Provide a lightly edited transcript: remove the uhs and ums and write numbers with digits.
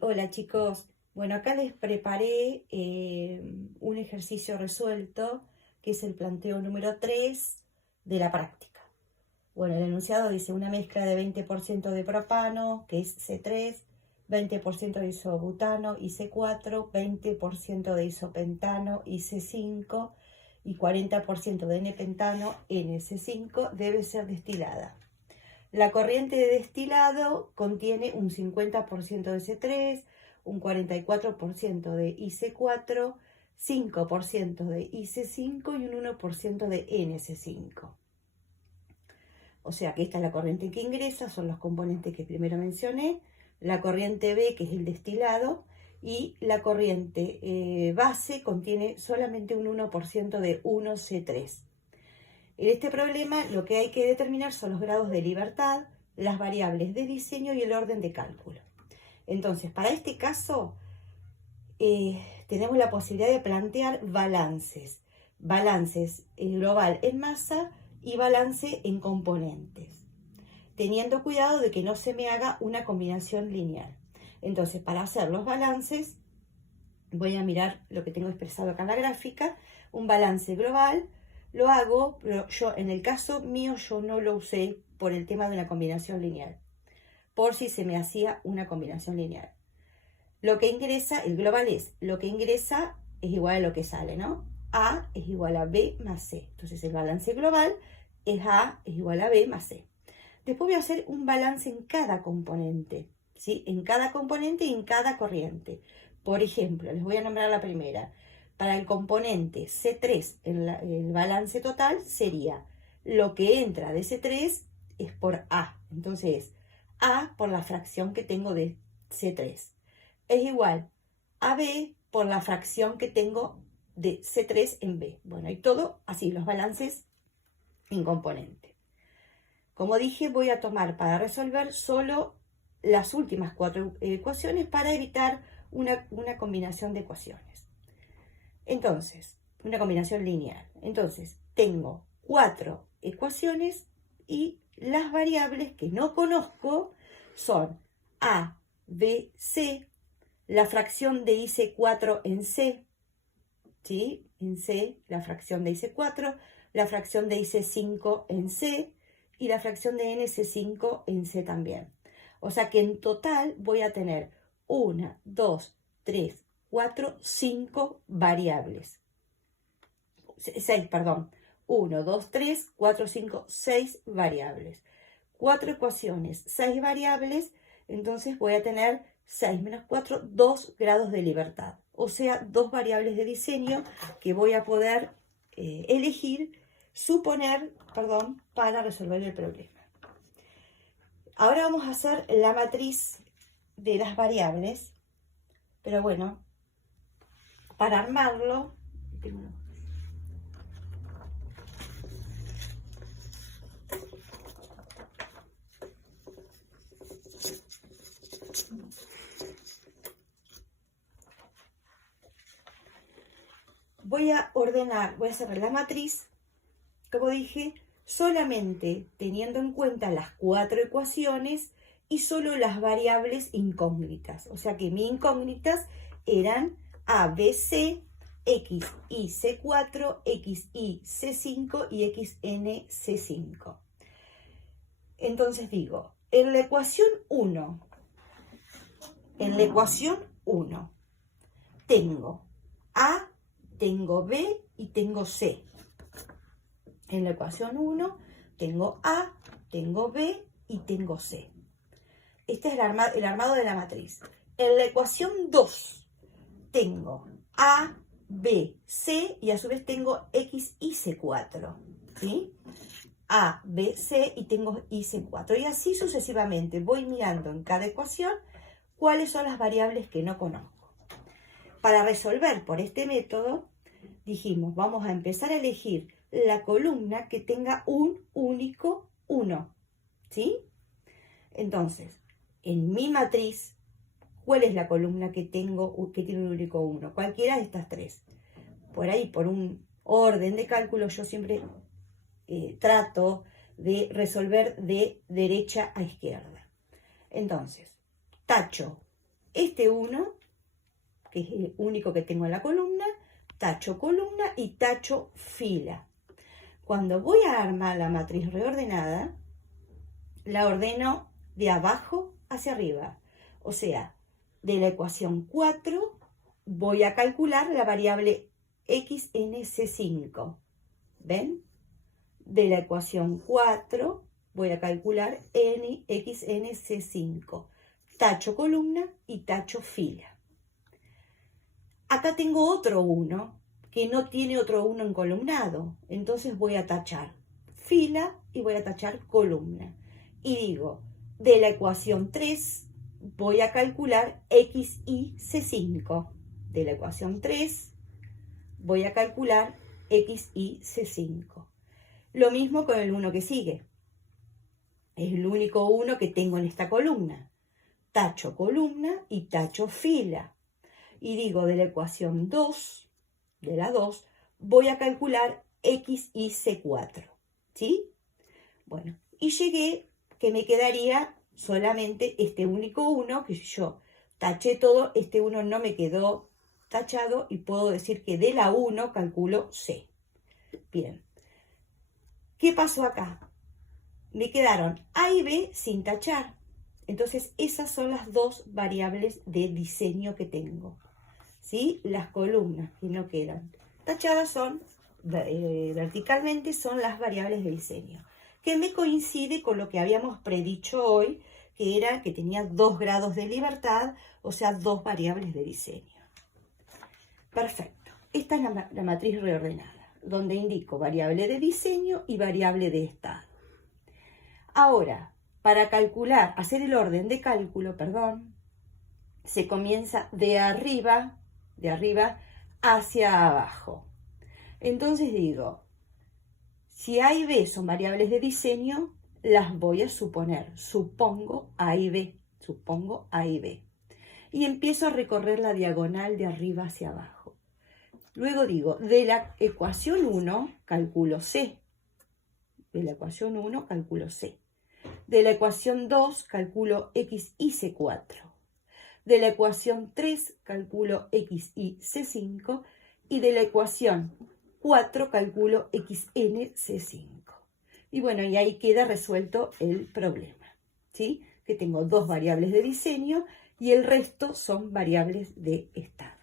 Hola chicos, bueno acá les preparé un ejercicio resuelto que es el planteo número 3 de la práctica. Bueno, el enunciado dice una mezcla de 20% de propano, que es C3, 20% de isobutano, IC4, 20% de isopentano, IC5 y 40% de N-pentano, NC5, debe ser destilada. La corriente de destilado contiene un 50% de C3, un 44% de IC4, 5% de IC5 y un 1% de NC5. O sea que esta es la corriente que ingresa, son los componentes que primero mencioné, la corriente B, que es el destilado, y la corriente base contiene solamente un 1% de 1C3. En este problema lo que hay que determinar son los grados de libertad, las variables de diseño y el orden de cálculo. Entonces, para este caso, tenemos la posibilidad de plantear balances. Balances global en masa y balance en componentes, teniendo cuidado de que no se me haga una combinación lineal. Entonces, para hacer los balances, voy a mirar lo que tengo expresado acá en la gráfica. Un balance global lo hago, pero yo en el caso mío yo no lo usé por el tema de una combinación lineal, por si se me hacía una combinación lineal. Lo que ingresa, el global es, lo que ingresa es igual a lo que sale, ¿no? A es igual a B más C. Entonces el balance global es A es igual a B más C. Después voy a hacer un balance en cada componente, ¿sí? En cada componente y en cada corriente. Por ejemplo, les voy a nombrar la primera. Para el componente C3, el balance total sería lo que entra de C3 es por A. Entonces, A por la fracción que tengo de C3 es igual a B por la fracción que tengo de C3 en B. Bueno, y todo así, los balances en componente. Como dije, voy a tomar para resolver solo las últimas 4 ecuaciones para evitar una combinación de ecuaciones. Entonces, una combinación lineal. Entonces, tengo 4 ecuaciones y las variables que no conozco son A, B, C, la fracción de IC4 en C, ¿sí? En C, la fracción de IC4, la fracción de IC5 en C y la fracción de NC5 en C también. O sea que en total voy a tener 1, 2, 3, 4, 5 variables. 6, perdón. 1, 2, 3, 4, 5, 6 variables. 4 ecuaciones, 6 variables, entonces voy a tener 6 menos 4, 2 grados de libertad. O sea, 2 variables de diseño que voy a poder suponer, para resolver el problema. Ahora vamos a hacer la matriz de las variables, pero bueno, para armarlo, voy a hacer la matriz, como dije, solamente teniendo en cuenta las 4 ecuaciones y solo las variables incógnitas. O sea que mis incógnitas eran A, B, C, X, Y, C4, X, Y, C5 y X, N, C5. Entonces digo, en la ecuación 1, tengo A, tengo B y tengo C. En la ecuación 1 tengo A, tengo B y tengo C. Este es el armado de la matriz. En la ecuación 2 tengo A, B, C y a su vez tengo X, Y, C4. ¿Sí? A, B, C y tengo Y, C4. Y así sucesivamente voy mirando en cada ecuación cuáles son las variables que no conozco. Para resolver por este método, dijimos, vamos a empezar a elegir la columna que tenga un único 1, ¿sí? Entonces, en mi matriz, ¿cuál es la columna que tengo que tiene un único 1? Cualquiera de estas 3. Por ahí, por un orden de cálculo, yo siempre trato de resolver de derecha a izquierda. Entonces, tacho este 1, que es el único que tengo en la columna, tacho columna y tacho fila. Cuando voy a armar la matriz reordenada, la ordeno de abajo hacia arriba. O sea, de la ecuación 4 voy a calcular la variable xnc5. ¿Ven? De la ecuación 4 voy a calcular xnc5. Tacho columna y tacho fila. Acá tengo otro 1 que no tiene otro 1 encolumnado. Entonces voy a tachar fila y voy a tachar columna. Y digo, de la ecuación 3 voy a calcular x y c5. De la ecuación 3 voy a calcular x y c5. Lo mismo con el 1 que sigue. Es el único 1 que tengo en esta columna. Tacho columna y tacho fila. Y digo, de la ecuación 2, de la 2, voy a calcular x y c4. ¿Sí? Bueno, y llegué que me quedaría solamente este único 1, que yo taché todo, este 1 no me quedó tachado y puedo decir que de la 1 calculo c. Bien. ¿Qué pasó acá? Me quedaron A y B sin tachar. Entonces, esas son las dos variables de diseño que tengo. ¿Sí? Las columnas que no quedan tachadas son, verticalmente, son las variables de diseño. Que me coincide con lo que habíamos predicho hoy, que era que tenía 2 grados de libertad, o sea, 2 variables de diseño. Perfecto. Esta es la matriz reordenada, donde indico variable de diseño y variable de estado. Ahora, para calcular, hacer el orden de cálculo, se comienza de arriba hacia abajo. Entonces digo, si A y B son variables de diseño, las voy a suponer. Supongo A y B. Y empiezo a recorrer la diagonal de arriba hacia abajo. Luego digo, de la ecuación 1 calculo C. De la ecuación 1 calculo C. De la ecuación 2 calculo x y c4. De la ecuación 3 calculo x y c5. Y de la ecuación 4 calculo xn c5. Y bueno, y ahí queda resuelto el problema. ¿Sí? Que tengo 2 variables de diseño y el resto son variables de estado.